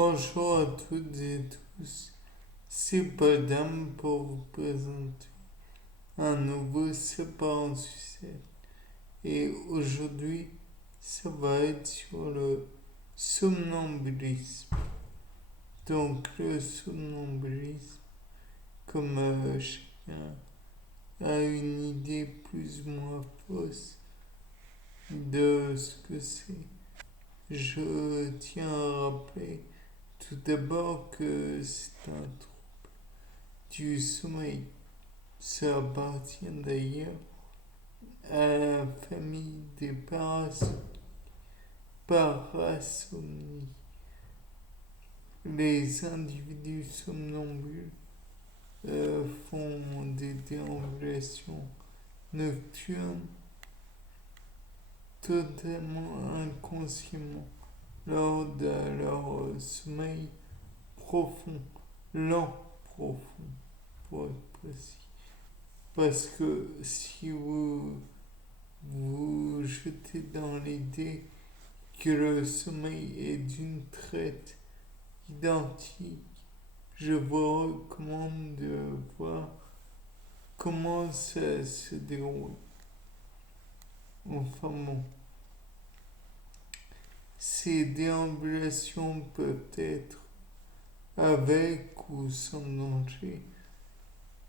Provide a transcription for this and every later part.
Bonjour à toutes et tous, c'est Padam pour vous présenter un nouveau Savoir en sucette. Et aujourd'hui, ça va être sur le somnambulisme. Donc le somnambulisme, comme chacun a une idée plus ou moins fausse de ce que c'est. Je tiens à rappeler tout d'abord que c'est un trouble du sommeil. Ça appartient d'ailleurs à la famille des parasomnies. Les individus somnambules font des déambulations nocturnes totalement inconsciemment lors de leur sommeil profond, lent profond, pour être précis. Parce que si vous vous jetez dans l'idée que le sommeil est d'une traite identique, je vous recommande de voir comment ça se déroule. Enfin bon, ces déambulations peuvent être avec ou sans danger.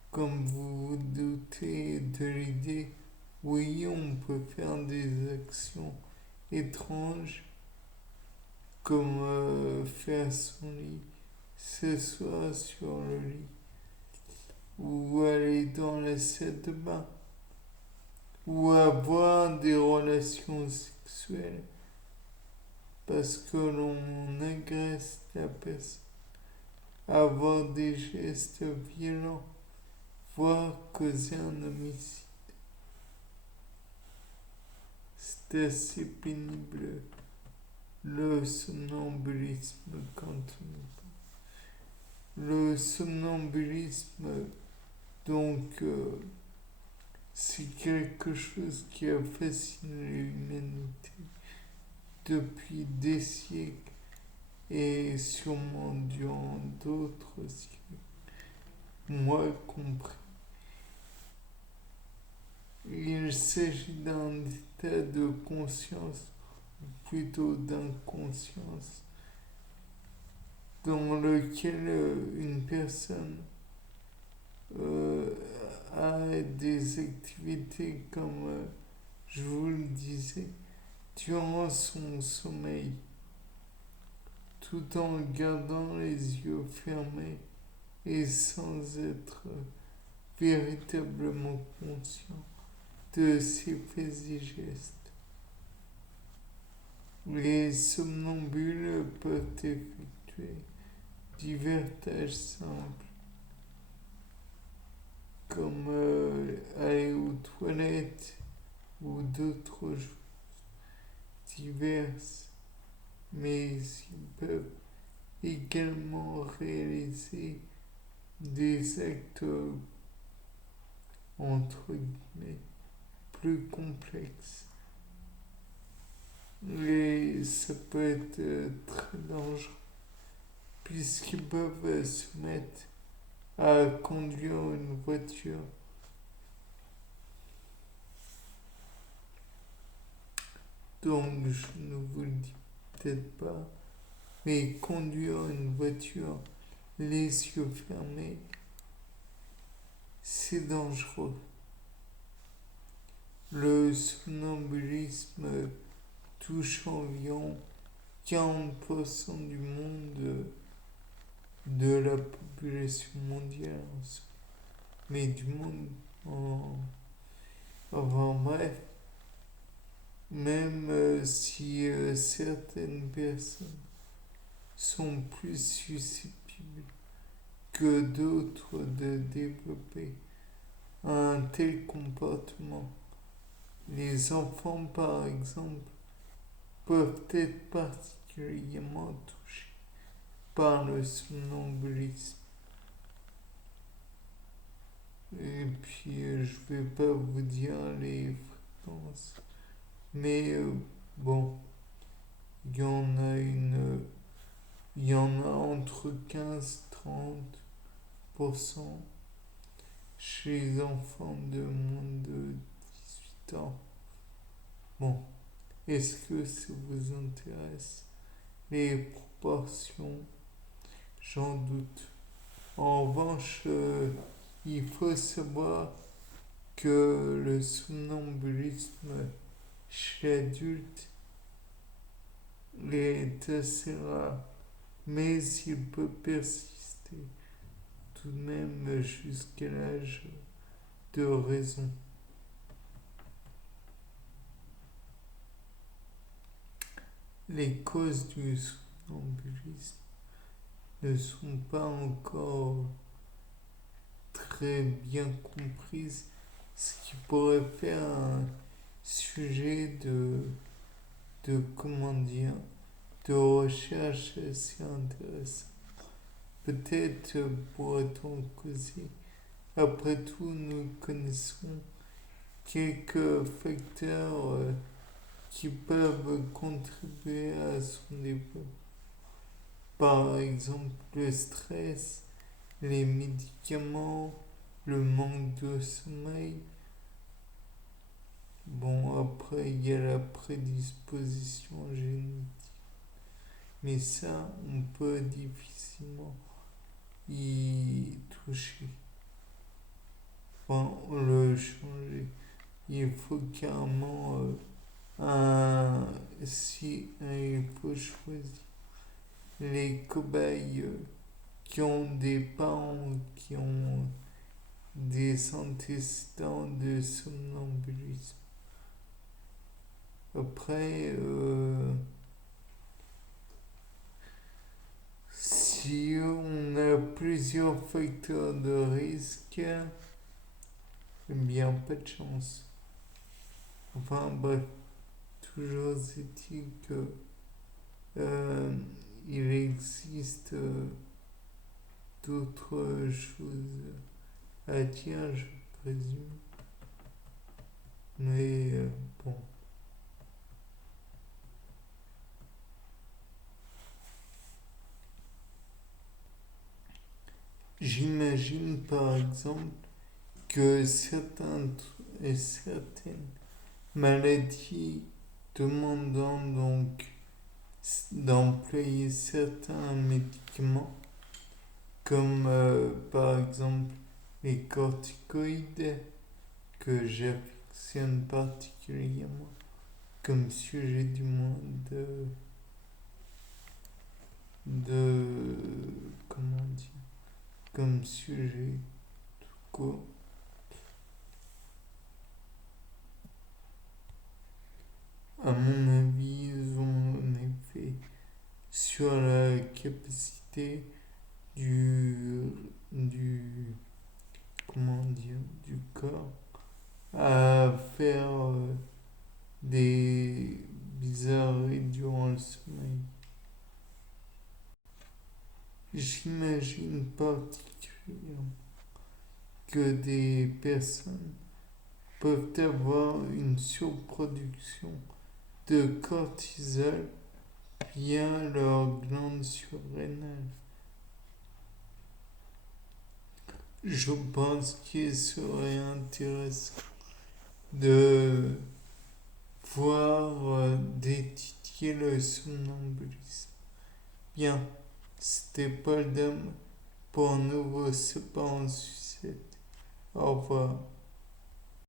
Comme vous vous doutez de l'idée, oui, on peut faire des actions étranges comme faire son lit, s'asseoir sur le lit ou aller dans la salle de bain ou avoir des relations sexuelles parce que l'on agresse la personne, avoir des gestes violents, voire causer un homicide. C'est assez pénible le somnambulisme quand le somnambulisme, donc, c'est quelque chose qui a fasciné l'humanité depuis des siècles et sûrement durant d'autres siècles, moi compris. Il s'agit d'un état de conscience, ou plutôt d'inconscience, dans lequel une personne a des activités comme je vous le disais, durant son sommeil, tout en gardant les yeux fermés et sans être véritablement conscient de ses faits et gestes. Les somnambules peuvent effectuer divers tâches simples, comme aller aux toilettes ou d'autres choses diverses, mais ils peuvent également réaliser des actes entre guillemets plus complexes. Et ça peut être très dangereux puisqu'ils peuvent se mettre à conduire une voiture. Donc je ne vous le dis peut-être pas, mais conduire une voiture les yeux fermés, c'est dangereux. Le somnambulisme touche environ 40% du monde, de la population mondiale, mais du monde en... Enfin bref, même si certaines personnes sont plus susceptibles que d'autres de développer un tel comportement. Les enfants, par exemple, peuvent être particulièrement touchés par le somnambulisme. Et puis, je vais pas vous dire les fréquences, mais bon, il y en a une Il y en a entre 15 et 30% chez les enfants de moins de 18 ans. Bon, est-ce que ça vous intéresse? Les proportions, j'en doute. En revanche, il faut savoir que le somnambulisme chez l'adulte est assez rare, mais il peut persister tout de même jusqu'à l'âge de raison. Les causes du somnambulisme ne sont pas encore très bien comprises, ce qui pourrait faire un sujet comment dire, de recherche assez intéressant. Peut-être pourrait-on causer. Après tout, nous connaissons quelques facteurs qui peuvent contribuer à son développement. Par exemple, le stress, les médicaments, le manque de sommeil. Bon, après, il y a la prédisposition génétique. Mais ça, on peut difficilement y toucher. Enfin, le changer. Il faut carrément il faut choisir les cobayes qui ont des parents qui ont des antécédents de somnambulisme. Après, si on a plusieurs facteurs de risque, eh bien pas de chance. Enfin bref, toujours est-il que il existe d'autres choses à dire, je présume. Mais bon. J'imagine par exemple que certaines maladies demandant donc d'employer certains médicaments, comme par exemple les corticoïdes, que j'affectionne particulièrement comme sujet du moins de comment dire, comme sujet tout court. À mon avis, ils ont un effet sur la capacité du comment dire, du corps à faire des bizarreries durant le sommeil. J'imagine particulièrement que des personnes peuvent avoir une surproduction de cortisol via leur glande surrénale. Je pense qu'il serait intéressant de voir d'étudier le somnambulisme. Bien, c'était Paul Dame pour un nouveau Cependant Sucette. Au revoir.